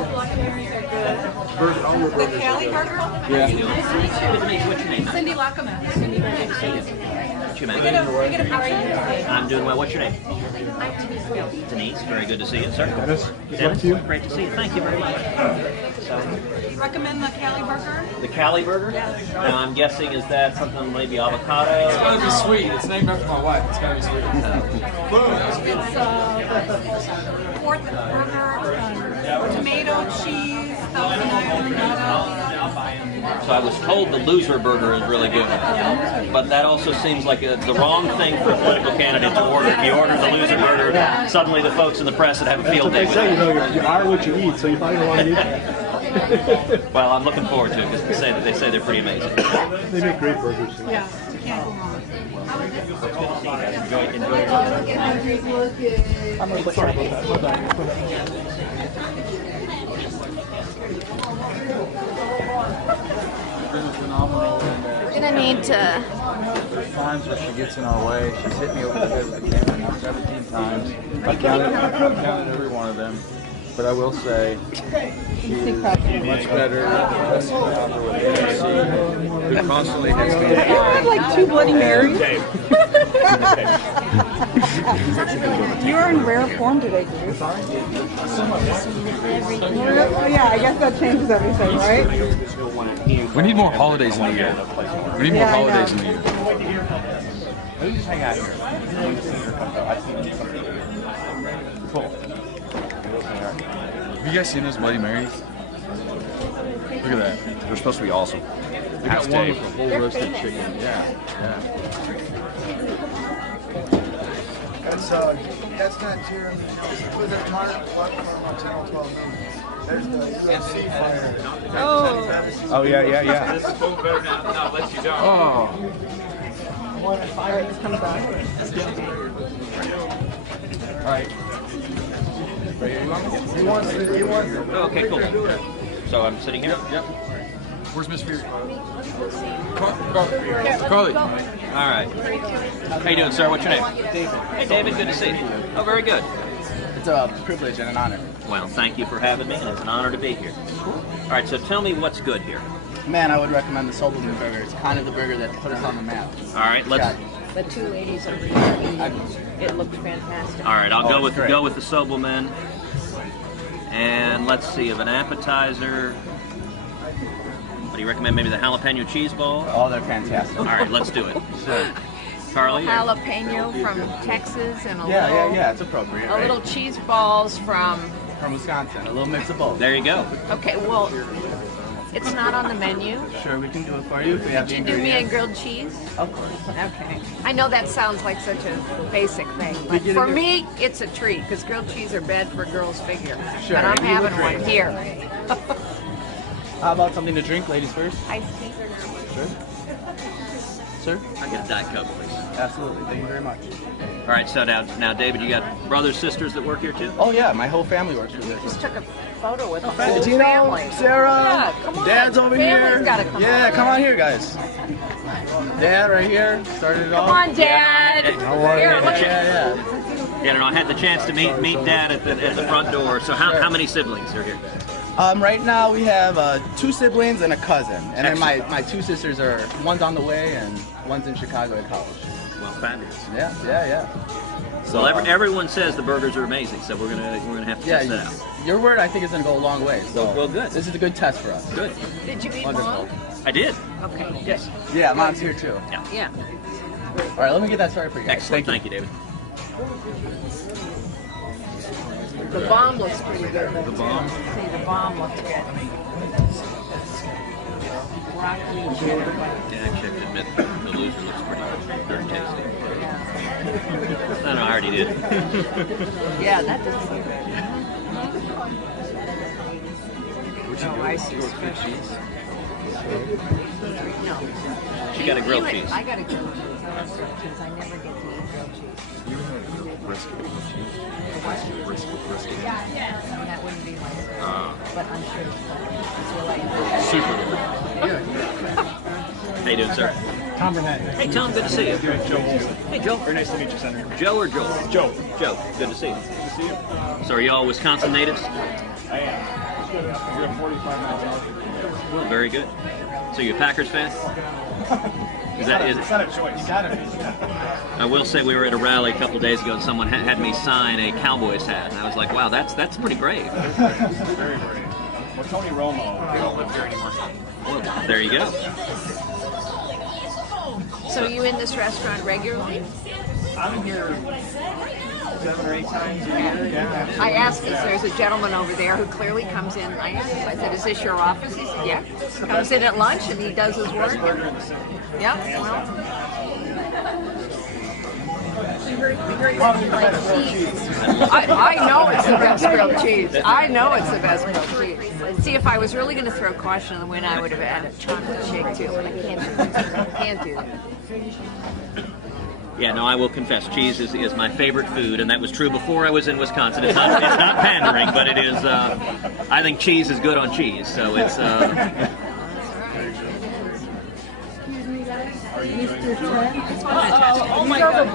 The Cali burger? Yeah. What's your name? Cindy Lackaman. What's your name? I'm doing well. What's your name? I'm Denise. Denise. Very good to see you, sir. Dennis, Dennis, you. great to see you. Thank you very much. So, Recommend the Cali burger? the Cali burger? Yes. Now, I'm guessing, is that something maybe avocado? It's gotta be sweet. It's named after my wife. It's gotta be sweet. It's pork burger, tomato, cheese, Thousand Island, So I was told the loser burger is really good, but that also seems like the wrong thing for a political candidate to order. If you order the loser burger, suddenly the folks in the press would have a field day with They say, it. you are what you eat, so you probably don't want to eat that. Well, I'm looking forward to it because they say they're pretty amazing. They make great burgers. Yeah, you can't go wrong. Enjoy your I'm going to sorry about that. Really phenomenal. We're gonna need to. There's times where she gets in our way. She's hit me over the head with the camera now 17 times. I've counted every one of them. But I will say, she's much better. They're constantly next to me. Have you had like 2 Bloody Marys? You're in rare form today, Bruce. Oh yeah, I guess that changes everything, right? We need more holidays in the year. We need more holidays in the year. Just hang out here. Cool. Have you guys seen those Bloody Marys? Look at that. They're supposed to be awesome. Look at one with the whole roasted chicken. Yeah. That's not here. Was it Martin platform on Channel 12 News? There's the UFC fighter. Oh, yeah. Oh. Alright, this comes out. All right. He wants Oh, okay, cool. So I'm sitting here? Yep. Where's Miss Fury? Carly. All right. How you doing, sir? What's your name? David. Hey, David. Good to see you. Oh, very good. It's a privilege and an honor. Well, thank you for having me, and it's an honor to be here. All right, so tell me what's good here. Man, I would recommend the Sobelman burger. It's kind of the burger that put us on the map. All right, let's. The 2 ladies are really. It looked fantastic. All right, I'll go with great. the Sobelman, and let's see, of an appetizer. What do you recommend? Maybe the jalapeno cheese ball. Oh, they're fantastic. All right, let's do it. Carly. Jalapeno from Texas and a Yeah, it's appropriate. a little cheese balls from. From Wisconsin, a little mix of both. There you go. Okay, well, it's not on the menu. Sure, we can do it for you if we have Could the you do me a ingredients. grilled cheese? Of course. Okay. I know that sounds like such a basic thing, but for me, it's a treat because grilled cheese are bad for a girl's figure. Sure, But I'm you would having one agree. here. How about something to drink, ladies first? I think. Sure. Sir? I get a Diet Coke, please. Absolutely. Thank you very much. All right, so now, David, you got brothers, sisters that work here too? Oh yeah, my whole family works for this. Just took a photo with the whole Tino, family. Sarah, Yeah, come on. Dad's over Family's here. gotta come yeah, on. come on here, guys. Dad right here started it off. Come on, Dad. Here, look at Yeah. Yeah, no, I had the chance to meet Dad at the front door. So how many siblings are here? Right now we have 2 siblings and a cousin, and then my 2 sisters are one's on the way and one's in Chicago at college. Well, fabulous. Yeah. Well, everyone says the burgers are amazing, so we're gonna have to test that out. Your word I think is gonna go a long way. So Well, good. This is a good test for us. Good. Did you meet Wonderful. Mom? I did. Okay. Yes. Yeah, Mom's here too. Yeah. All right, let me get that started for you guys. Excellent. Thank you, David. The bomb looks pretty good. The bomb. See, the bomb looks good. Broccoli and Yeah, I have to admit the loser looks very tasty. No, I already did. Yeah, that does look good. Oh, I see. Special. No. She got a grilled cheese. I got a grilled cheese. Because I never get to eat grilled cheese. Brisket with cheese. Brisket. That wouldn't be my but I'm sure it's Super. How you doing, sir? Tom Burnett. Hey, Tom. Good to see you. Joe. Hey, Joe. Very nice to meet you, Senator. Joe or Joel? Joe. Joe. Good to see you. Good to see you. So are you all Wisconsin natives? I am. You're 45 miles north. Well, very good. So you're a Packers fan? Is that is? It's not a choice. You gotta be. I will say we were at a rally a couple days ago and someone had me sign a Cowboys hat, and I was like, wow, that's pretty brave. Very brave. Well, Tony Romo, they don't live here anymore. Well, there you go. So you in this restaurant regularly? I'm here 7 or 8 times a year. Yeah. I asked this. There's a gentleman over there who clearly comes in. I asked him, I said, is this your office? He said, yeah. Comes in at lunch and he does his work. Yeah, well. I know it's the best grilled cheese. I know it's the best grilled cheese. See, if I was really going to throw caution in the wind, I would have added chocolate shake too, but I can't do that. Can't do that. Yeah, no, I will confess, cheese is my favorite food, and that was true before I was in Wisconsin. It's not pandering, but it is. I think cheese is good on cheese, so it's. Oh my God!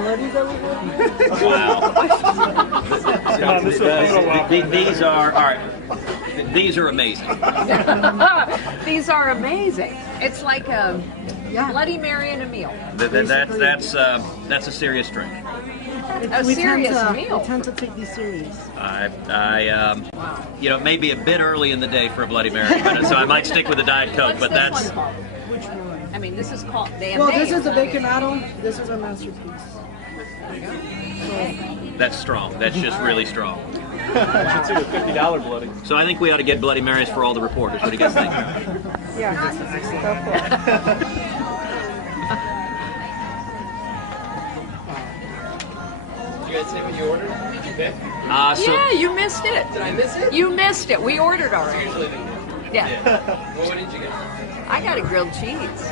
Wow. These are all right. These are amazing. These are amazing. It's like a Bloody Mary and a meal. That's a serious drink. A serious meal. We tend to take these serious. You know, it may be a bit early in the day for a Bloody Mary, so I might stick with a Diet Coke. What's But this that's one called? Which one? I mean, this is called. Well, this is a baconado. This is a masterpiece. that's strong. That's just really strong. Should see the $50 bloody. So I think we ought to get Bloody Marys for all the reporters. What do you guys think? Yeah. You guys say what you ordered? Yeah, you missed it. Did I miss it? You missed it. We ordered already. Yeah. Well, what did you get? I got a grilled cheese.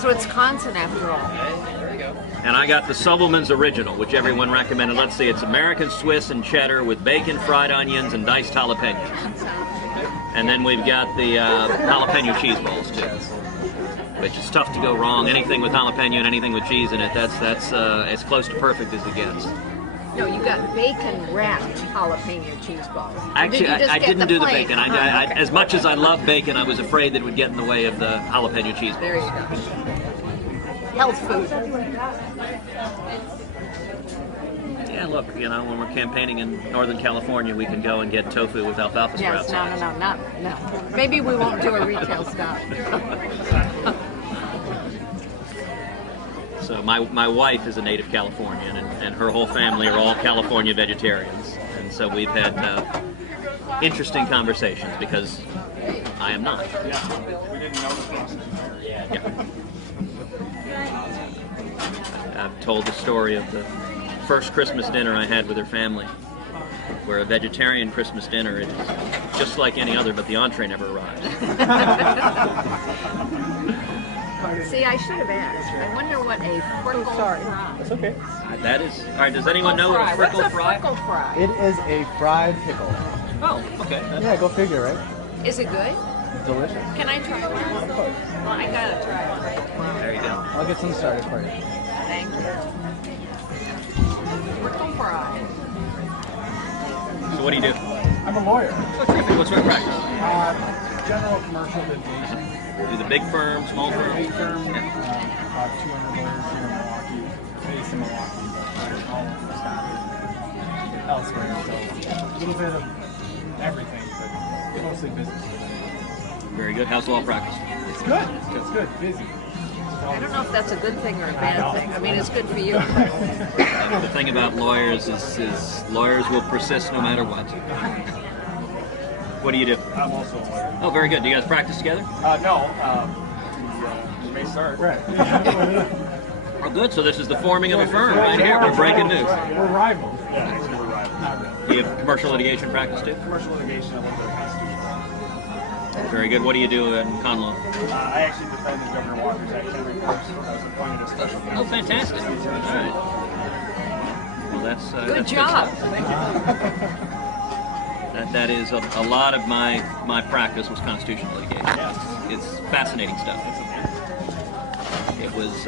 So it's Wisconsin after all. There you go. And I got the Subelman's Original, which everyone recommended. Let's see, it's American Swiss and cheddar with bacon, fried onions, and diced jalapenos. And then we've got the jalapeno cheese balls too, which is tough to go wrong. Anything with jalapeno and anything with cheese in it, that's as close to perfect as it gets. No, you got bacon wrapped jalapeno cheese balls. Actually, I didn't do the bacon. Okay. As much as I love bacon, I was afraid that it would get in the way of the jalapeno cheese balls. There you go. Health food. Yeah, look, you know, when we're campaigning in Northern California, we can go and get tofu with alfalfa sprouts. Yes, no. Maybe we won't do a retail stop. So my wife is a native Californian, and her whole family are all California vegetarians. And so we've had interesting conversations because I am not. We didn't know the process. Yeah. I've told the story of the first Christmas dinner I had with her family, where a vegetarian Christmas dinner is just like any other, but the entree never arrives. See, I should have asked. I wonder what a frickle fry. That's okay. That is all right. Does anyone know what a frickle What's a fry? frickle fry? It is a fried pickle. Oh, okay. Yeah, go figure, right? Is it good? Delicious. Can I try one? Well, I gotta try it. There you go. I'll get some started for you. Thank you. Frickle fry. So what do you do? I'm a lawyer. Oh, terrific. What's your practice? General commercial litigation. Do the big firm, small firm? Big firm. Yeah. About 200 lawyers here in Milwaukee, based in Milwaukee, all over Wisconsin, elsewhere. So a little bit of everything, but mostly business. Very good. How's law practice? It's good. It's good. Busy. I don't know if that's a good thing or a bad thing. I mean, it's good for you. The thing about lawyers is lawyers will persist no matter what. What do you do? I'm also a lawyer. Oh, very good. Do you guys practice together? No. We may start. Right. Oh, good. So this is the forming of a firm right here. We're breaking news. We're rivals. Yeah, actually we're rivals. Not really. Do you have commercial litigation practice too? Commercial litigation, a little bit of constitutional. Very good. What do you do in con law? I actually defended Governor Walker's activity course. I was appointed a special counsel. Oh, fantastic. All right. Well, that's Good job. stuff. Thank you. That is a lot of my practice was constitutional litigation. It's fascinating stuff. It was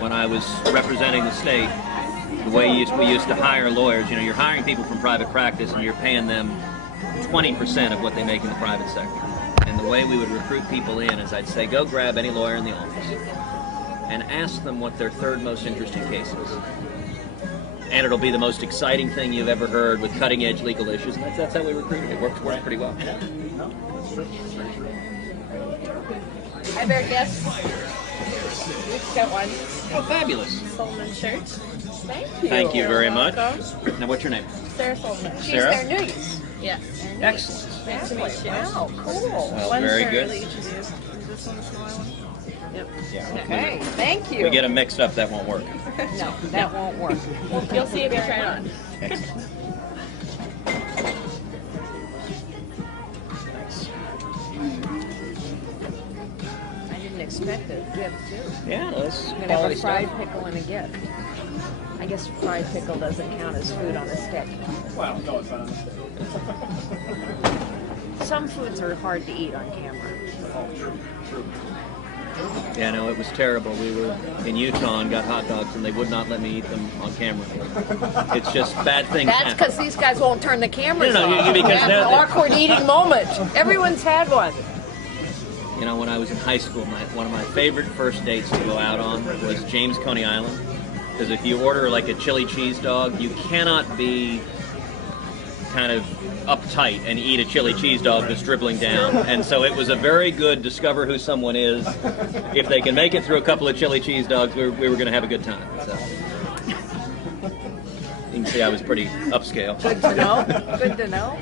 when I was representing the state, the way we used to hire lawyers. You know, you're hiring people from private practice and you're paying them 20% of what they make in the private sector. And the way we would recruit people in is I'd say, go grab any lawyer in the office and ask them what their third most interesting case is. And it'll be the most exciting thing you've ever heard with cutting-edge legal issues. And that's how we recruited. It works pretty well. Hi there, guests. We've got one. Oh, fabulous. Solomon shirt. Thank you. Thank you very much. Welcome. Now, what's your name? Sarah Solomon. She's Sarah? their niece. Yes. Excellent. Nice to meet you. Wow, cool. Well, very good. Yep. Yeah, Okay, thank If you. we get them mixed up, that won't work. No, that won't work. You'll see if you try it on. Excellent. I didn't expect it. Gift too. Yeah, that's I'm gonna have quality a fried stuff. pickle and a gift. I guess fried pickle doesn't count as food on a stick. Well, no, it's not on the stick. Some foods are hard to eat on camera. Yeah, no, it was terrible. We were in Utah and got hot dogs, and they would not let me eat them on camera. It's just bad things That's happen. because these guys won't turn the cameras No, on. because They have they're- an awkward eating moment. Everyone's had one. You know, when I was in high school, one of my favorite first dates to go out on was James Coney Island. Because if you order like a chili cheese dog, you cannot be kind of uptight and eat a chili cheese dog that's dribbling down. And so it was a very good discover who someone is. If they can make it through a couple of chili cheese dogs, we were going to have a good time. So you can see I was pretty upscale. Good to know. Good to know.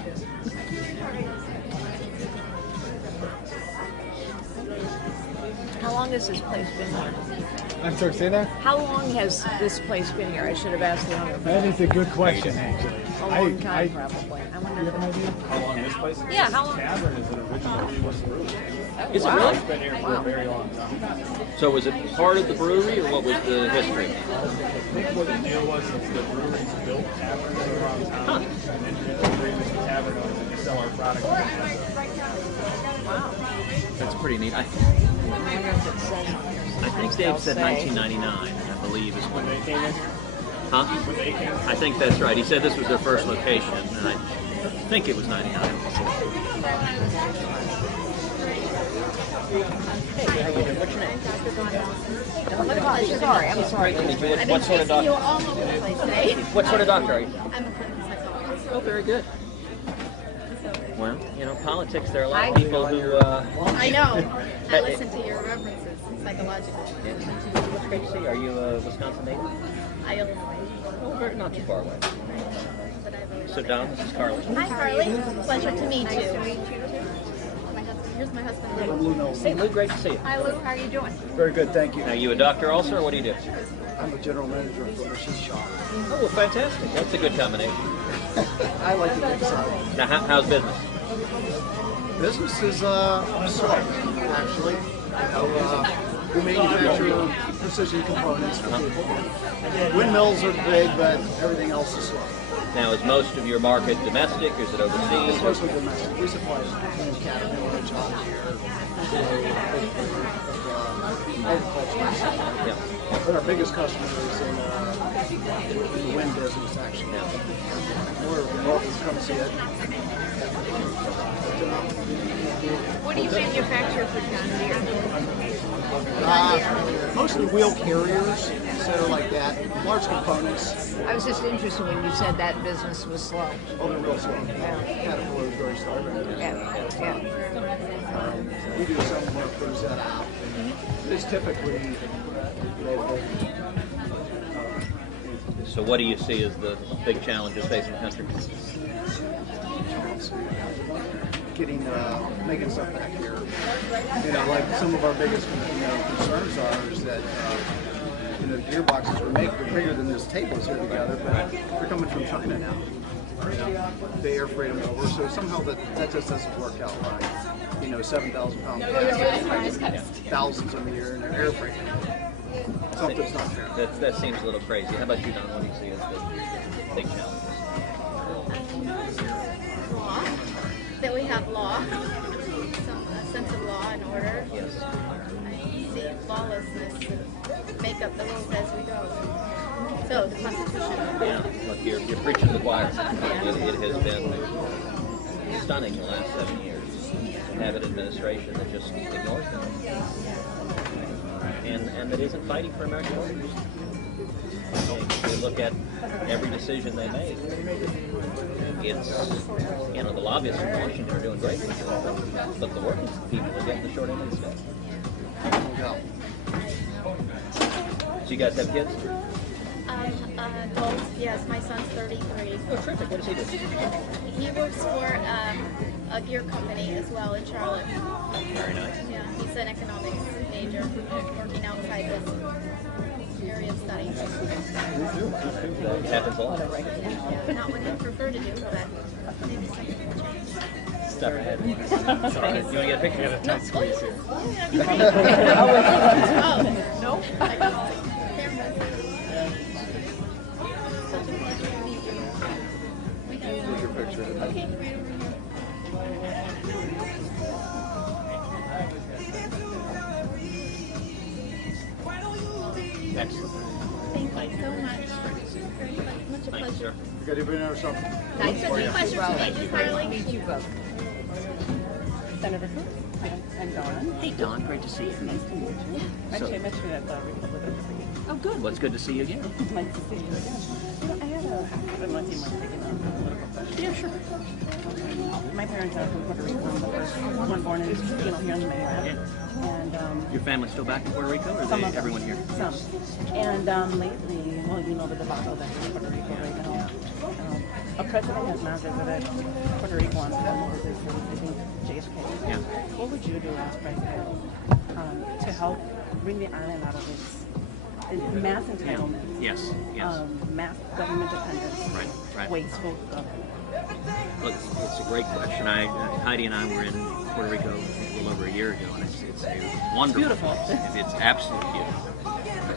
How long has this place been here? I'm sorry, say that? How long has this place been here? I should have asked the owner. That is a good question, actually. A long time, probably. I wonder You have an idea? How long this place is? Yeah, how long? Tavern is an original Swiss brewery. Is it Wow. really? It's been here for a very long time. So was it part of the brewery, or what was the history? I think what the deal was is the breweries built taverns around town, and then we agreed with the tavern owners to sell our product. That's pretty neat. I I wonder if it says on here. think Sometimes Dave they'll said say- 1999, I believe, is when When they came in, Huh? when they came in. I think that's right. He said this was their first location, and I think it was 99. Hey, how you doing? What's your name? Oh my gosh, sorry. I'm sorry. What sort of doctor? all over the place today. What sort of doctor are you? I'm a clinical psychologist. Oh, very good. Well, you know, politics. There are a lot of people who. I know. I listen to your references psychologically. It's great to see you. Are you a Wisconsin native? I Illinois. Oh, very not too far away. But I really So, Don, this is Carly. Hi, Carly. Pleasure to meet you. Nice to meet you too. My husband, here's my husband, Lou. Hey, Lou, great to see you. Hi, Lou. How are you doing? Very good, thank you. Now, you a doctor also, or what do you do? I'm a general manager for machine shop. Oh, well, fantastic. That's a good combination. I like the big side. Now, how's business? Business is slow, actually. You know, we manufacture precision components for people. Windmills are big, but everything else is slow. Now, is most of your market domestic, or is it overseas? It's mostly domestic. We supply Caterpillar, John Deere, agriculture. Yeah. But our biggest customer is in the wind business, actually. We're welcome to come see it. What do you manufacture for John Deere? Mostly wheel carriers, etc. like that. Large components. I was just interested when you said that business was slow. Oh, they're real slow. Caterpillar is very slow. Yeah, yeah. We do some work for Zeta. It's typically So what do you see as the big challenges facing the country? making stuff back here. You know, like some of our biggest concerns are is that the gearboxes we make are bigger than this tables here together, but they're coming from China now. You know, they air freight them over, so somehow that just doesn't work out right. You know, 7,000 pound cast, thousands of them a year, and they're air freight. Something's not fair. That seems a little crazy. How about you, Don? What do you see as the big challenges? Law. That we have law. A sense of law and order. Yes. I see lawlessness and make up the rules as we go. So, the Constitution. Yeah, look, you're preaching to the choir. It has been stunning the last 7 years. To have an administration that just ignores them and that isn't fighting for American workers. You look at every decision they make. It's, the lobbyists in Washington are doing great, but the working people are getting the short end of the stick. So you guys have kids? Both, yes. My son's 33. Oh, terrific. What does he do? He works for a gear company as well in Charlotte. Very nice. Yeah, he's an economics major, working outside this area of study. It happens a lot. Yeah, not what he'd prefer to do, but maybe something will change. Step ahead. Sorry. You want to get a picture? Get a tight squeeze here. Oh, no. Here's your picture. Okay. Excellent. Thank you so much. Very much a Thank you, pleasure. sir. You got your or something? Nice to meet you. Thank you, Carly. Meet you both. Senator Cruz. I'm Dawn. Hey, Don. Great to see you. Nice to meet you. Actually, I met you at the Republican Parade. Oh, good. Well, it's good to see you again. Nice to see you again. I had a, I don't know if you mind taking on a political question. Yeah, sure. My parents are from Puerto Rico. I'm the first one born in, here in the mainland. And Your family's still back in Puerto Rico, or is some of them. everyone here? Some. And lately, well, you know the debacle that's in Puerto Rico right now. A president has not visited Puerto Rico on several visits since, I think, JFK. Yeah. What would you do as president to help bring the island out of its mass entitlement? Yes, yes. Mass government dependence. Right. Wasteful government. Well, it's a great question. Heidi and I were in Puerto Rico a little over a year ago, and it's a wonderful. It's beautiful. It's absolutely beautiful.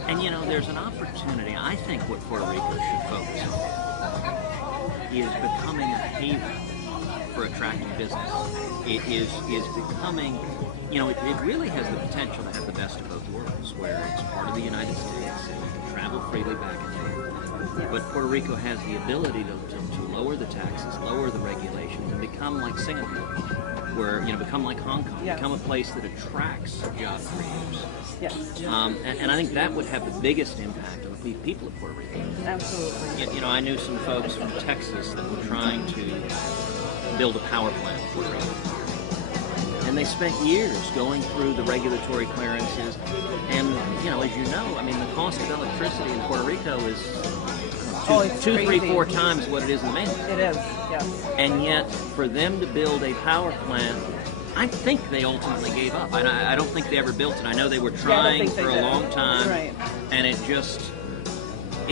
And there's an opportunity. I think what Puerto Rico should focus on is becoming a haven for attracting business. It is becoming, it really has the potential to have the best of both worlds, where it's part of the United States and you can travel freely back and forth. But Puerto Rico has the ability to lower the taxes, lower the regulations, and become like Singapore, where, become like Hong Kong, become a place that attracts job creators. Yes. And I think that would have the biggest impact on the people of Puerto Rico. Absolutely. I knew some folks from Texas that were trying to build a power plant in Puerto Rico. And they spent years going through the regulatory clearances. And, as you know, the cost of electricity in Puerto Rico is two, three, 4 times what it is in the mainland. It is, yes. And yet, for them to build a power plant, I think they ultimately gave up. I don't think they ever built it. I know they were trying for a long time, and it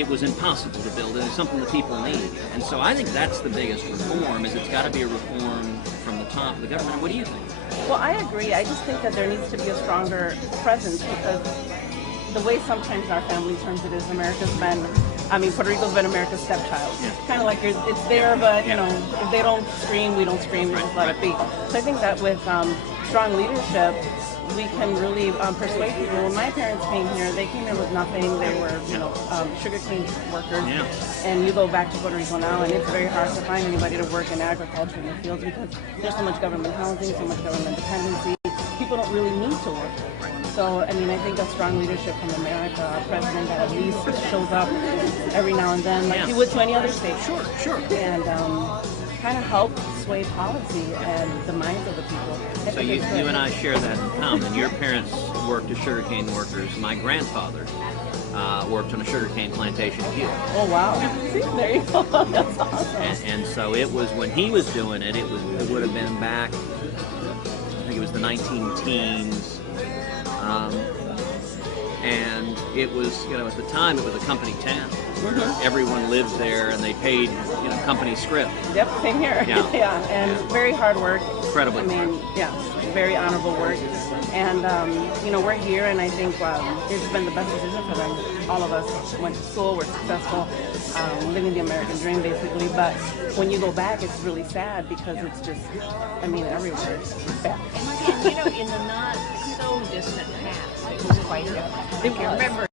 was impossible to build. It's something that people need. And so I think that's the biggest reform, is it's got to be a reform from the top of the government. What do you think? Well, I agree. I just think that there needs to be a stronger presence, because the way sometimes our family terms it is, Puerto Rico's been America's stepchild. Yeah. Kind of like it's there, but if they don't scream, we don't scream. We just let it be. So I think that with strong leadership, we can really persuade people. When my parents came here, they came here with nothing. They were, sugarcane workers. Yeah. And you go back to Puerto Rico now, and it's very hard to find anybody to work in agriculture in the fields, because there's so much government housing, so much government dependency. People don't really need to work. So, I think a strong leadership from America, a president that at least shows up every now and then, like he would to any other state. Sure. And kind of help sway policy and the minds of the people. So you and I share that in common. Your parents worked as sugarcane workers. My grandfather worked on a sugarcane plantation here. Oh, wow. See, there you go. That's awesome. And so it was, when he was doing it, it would have been back, I think it was the 19-teens. And it was, at the time, it was a company town. Everyone lived there, and they paid, company script. Yep, same here. Yeah. And very hard work. Incredibly. Very honorable work. And, we're here, and I think it's been the best decision for them. All of us went to school, we're successful, living the American dream, basically. But when you go back, it's really sad, because it's just, everywhere it's bad. And in the not so distant past, it was quite different. If you remember